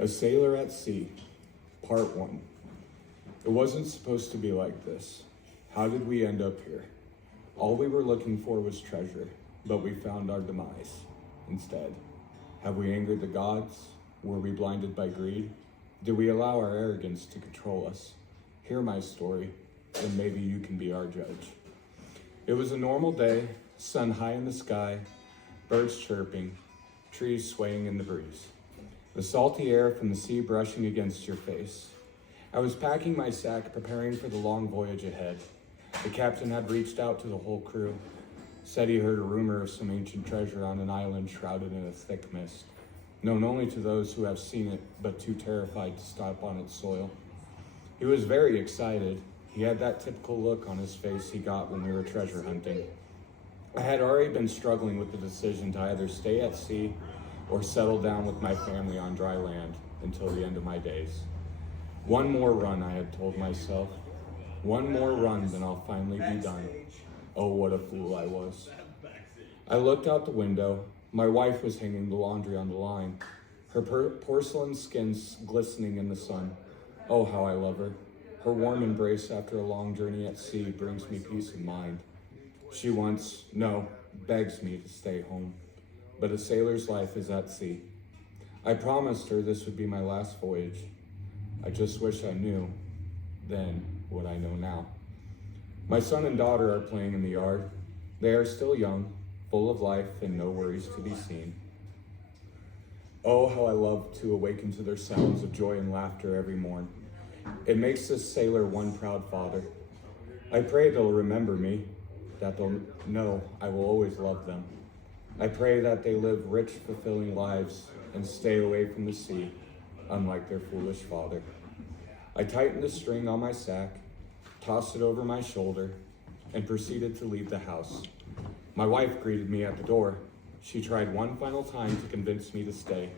A Sailor at Sea, Part 1. It wasn't supposed to be like this. How did we end up here? All we were looking for was treasure, but we found our demise instead. Have we angered the gods? Were we blinded by greed? Did we allow our arrogance to control us? Hear my story, and maybe you can be our judge. It was a normal day, sun high in the sky, birds chirping, trees swaying in the breeze. The salty air from the sea brushing against your face. I was packing my sack, preparing for the long voyage ahead. The captain had reached out to the whole crew, said he heard a rumor of some ancient treasure on an island shrouded in a thick mist, known only to those who have seen it, but too terrified to stop on its soil. He was very excited. He had that typical look on his face he got when we were treasure hunting. I had already been struggling with the decision to either stay at sea or settle down with my family on dry land until the end of my days. One more run, I had told myself. One more run, then I'll finally be done. Oh, what a fool I was. I looked out the window. My wife was hanging the laundry on the line, her porcelain skin glistening in the sun. Oh, how I love her. Her warm embrace after a long journey at sea brings me peace of mind. She begs me to stay home. But a sailor's life is at sea. I promised her this would be my last voyage. I just wish I knew then what I know now. My son and daughter are playing in the yard. They are still young, full of life, and no worries to be seen. Oh, how I love to awaken to their sounds of joy and laughter every morn. It makes this sailor one proud father. I pray they'll remember me, that they'll know I will always love them. I pray that they live rich, fulfilling lives and stay away from the sea, unlike their foolish father. I tightened the string on my sack, tossed it over my shoulder, and proceeded to leave the house. My wife greeted me at the door. She tried one final time to convince me to stay.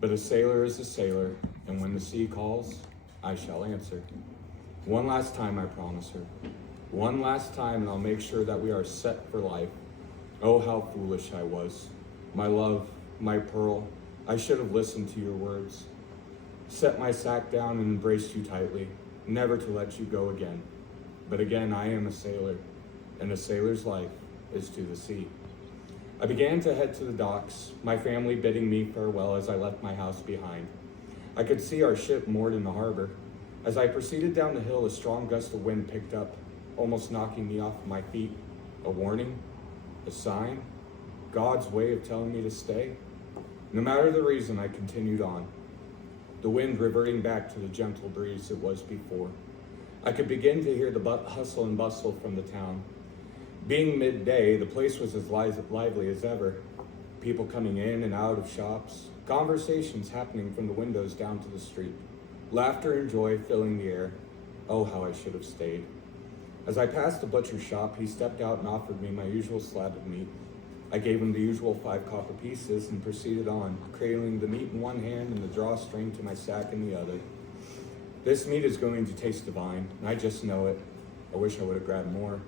But a sailor is a sailor, and when the sea calls, I shall answer. One last time, I promise her. One last time, and I'll make sure that we are set for life. Oh, how foolish I was. My love, my pearl, I should have listened to your words. Set my sack down and embraced you tightly, never to let you go again. But again, I am a sailor, and a sailor's life is to the sea. I began to head to the docks, my family bidding me farewell as I left my house behind. I could see our ship moored in the harbor. As I proceeded down the hill, a strong gust of wind picked up, almost knocking me off my feet. A warning? A sign? God's way of telling me to stay? No matter the reason, I continued on, the wind reverting back to the gentle breeze it was before. I could begin to hear the hustle and bustle from the town. Being midday, the place was as lively as ever. People coming in and out of shops, conversations happening from the windows down to the street, laughter and joy filling the air. Oh, how I should have stayed. As I passed the butcher's shop, he stepped out and offered me my usual slab of meat. I gave him the usual 5 copper pieces and proceeded on, cradling the meat in one hand and the drawstring to my sack in the other. This meat is going to taste divine, and I just know it. I wish I would have grabbed more.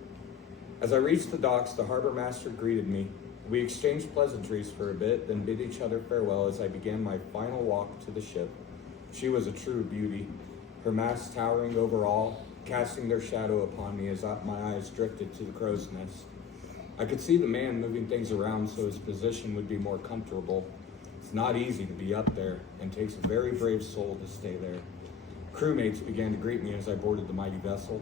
As I reached the docks, the harbor master greeted me. We exchanged pleasantries for a bit, then bid each other farewell as I began my final walk to the ship. She was a true beauty, her masts towering over all, casting their shadow upon me as my eyes drifted to the crow's nest. I could see the man moving things around so his position would be more comfortable. It's not easy to be up there, and takes a very brave soul to stay there. Crewmates began to greet me as I boarded the mighty vessel.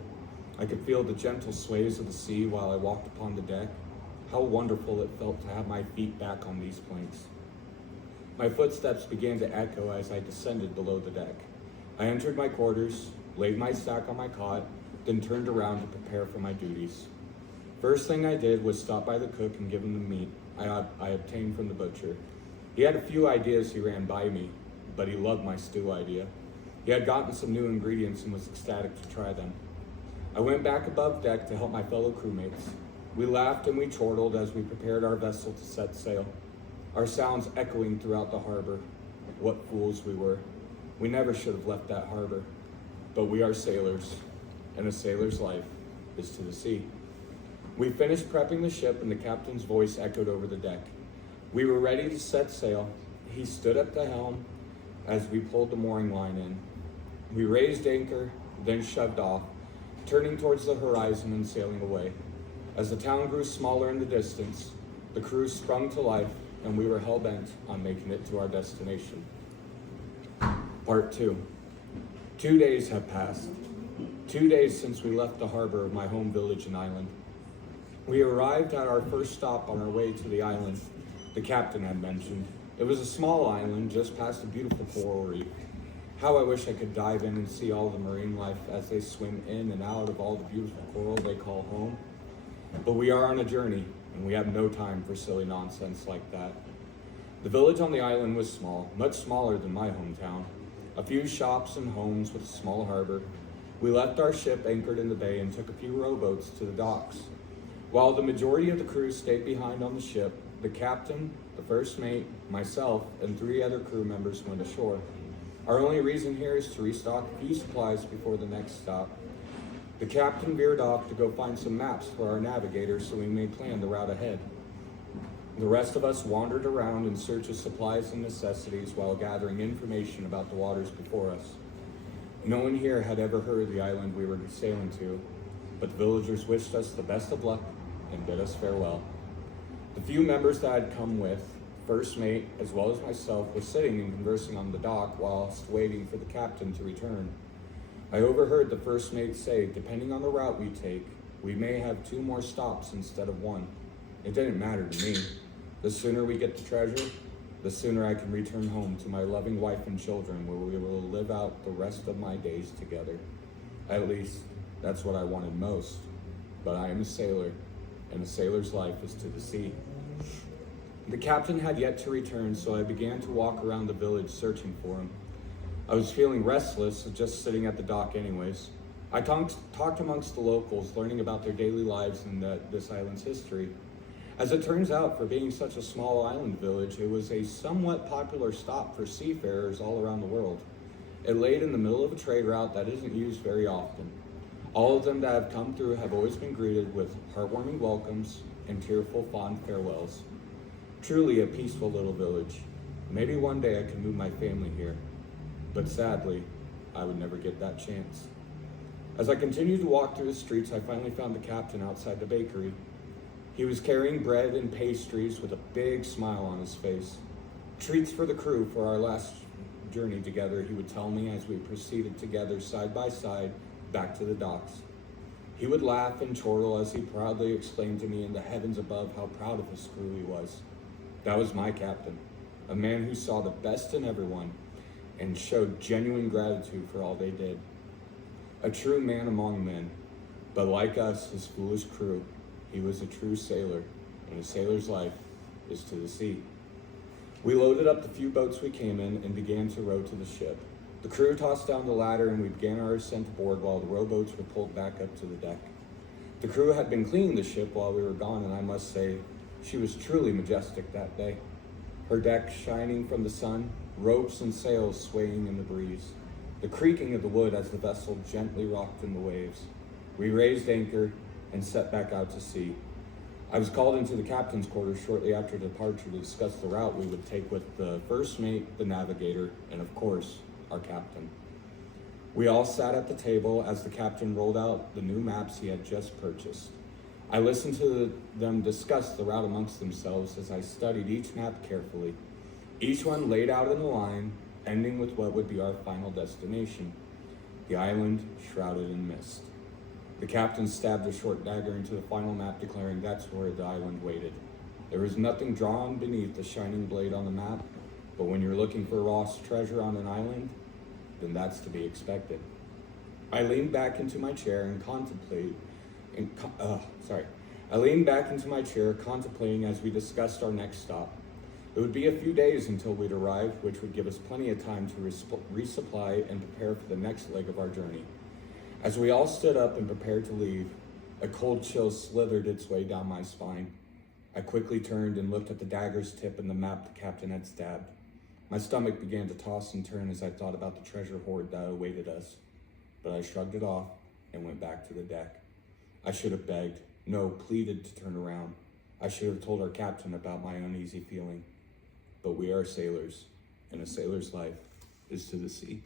I could feel the gentle sways of the sea while I walked upon the deck. How wonderful it felt to have my feet back on these planks. My footsteps began to echo as I descended below the deck. I entered my quarters, laid my sack on my cot, then turned around to prepare for my duties. First thing I did was stop by the cook and give him the meat I obtained from the butcher. He had a few ideas he ran by me, but he loved my stew idea. He had gotten some new ingredients and was ecstatic to try them. I went back above deck to help my fellow crewmates. We laughed and we chortled as we prepared our vessel to set sail, our sounds echoing throughout the harbor. What fools we were. We never should have left that harbor. But we are sailors, and a sailor's life is to the sea. We finished prepping the ship and the captain's voice echoed over the deck. We were ready to set sail. He stood at the helm, as we pulled the mooring line in. We raised anchor, then shoved off, turning towards the horizon and sailing away. As the town grew smaller in the distance, the crew sprung to life, and we were hell-bent on making it to our destination. Part 2. 2 days have passed. 2 days since we left the harbor of my home village and island. We arrived at our first stop on our way to the island the captain had mentioned. It was a small island just past a beautiful coral reef. How I wish I could dive in and see all the marine life as they swim in and out of all the beautiful coral they call home. But we are on a journey, and we have no time for silly nonsense like that. The village on the island was small, much smaller than my hometown. A few shops and homes with a small harbor. We left our ship anchored in the bay and took a few rowboats to the docks. While the majority of the crew stayed behind on the ship, the captain, the first mate, myself, and 3 other crew members went ashore. Our only reason here is to restock a few supplies before the next stop. The captain veered off to go find some maps for our navigator so we may plan the route ahead. The rest of us wandered around in search of supplies and necessities while gathering information about the waters before us. No one here had ever heard of the island we were sailing to, but the villagers wished us the best of luck and bid us farewell. The few members that I'd come with, first mate as well as myself, were sitting and conversing on the dock whilst waiting for the captain to return. I overheard the first mate say, depending on the route we take, we may have 2 more stops instead of 1. It didn't matter to me. The sooner we get the treasure, the sooner I can return home to my loving wife and children, where we will live out the rest of my days together. At least, that's what I wanted most. But I am a sailor, and a sailor's life is to the sea. The captain had yet to return, so I began to walk around the village searching for him. I was feeling restless, just sitting at the dock anyways. I talked amongst the locals, learning about their daily lives and this island's history. As it turns out, for being such a small island village, it was a somewhat popular stop for seafarers all around the world. It laid in the middle of a trade route that isn't used very often. All of them that have come through have always been greeted with heartwarming welcomes and tearful, fond farewells. Truly a peaceful little village. Maybe one day I can move my family here. But sadly, I would never get that chance. As I continued to walk through the streets, I finally found the captain outside the bakery. He was carrying bread and pastries with a big smile on his face. Treats for the crew for our last journey together, he would tell me as we proceeded together side by side back to the docks. He would laugh and chortle as he proudly explained to me in the heavens above how proud of his crew he was. That was my captain, a man who saw the best in everyone and showed genuine gratitude for all they did. A true man among men, but like us, his foolish crew, he was a true sailor, and a sailor's life is to the sea. We loaded up the few boats we came in and began to row to the ship. The crew tossed down the ladder and we began our ascent aboard while the rowboats were pulled back up to the deck. The crew had been cleaning the ship while we were gone, and I must say, she was truly majestic that day. Her deck shining from the sun, ropes and sails swaying in the breeze, the creaking of the wood as the vessel gently rocked in the waves. We raised anchor and set back out to sea. I was called into the captain's quarters shortly after departure to discuss the route we would take with the first mate, the navigator, and of course, our captain. We all sat at the table as the captain rolled out the new maps he had just purchased. I listened to them discuss the route amongst themselves as I studied each map carefully, each one laid out in a line, ending with what would be our final destination, the island shrouded in mist. The captain stabbed a short dagger into the final map, declaring that's where the island waited. There was nothing drawn beneath the shining blade on the map, but when you're looking for lost treasure on an island, then that's to be expected. I leaned back into my chair contemplating as we discussed our next stop. It would be a few days until we'd arrive, which would give us plenty of time to resupply and prepare for the next leg of our journey. As we all stood up and prepared to leave, a cold chill slithered its way down my spine. I quickly turned and looked at the dagger's tip and the map the captain had stabbed. My stomach began to toss and turn as I thought about the treasure hoard that awaited us, but I shrugged it off and went back to the deck. I should have begged, no, pleaded to turn around. I should have told our captain about my uneasy feeling. But we are sailors, and a sailor's life is to the sea.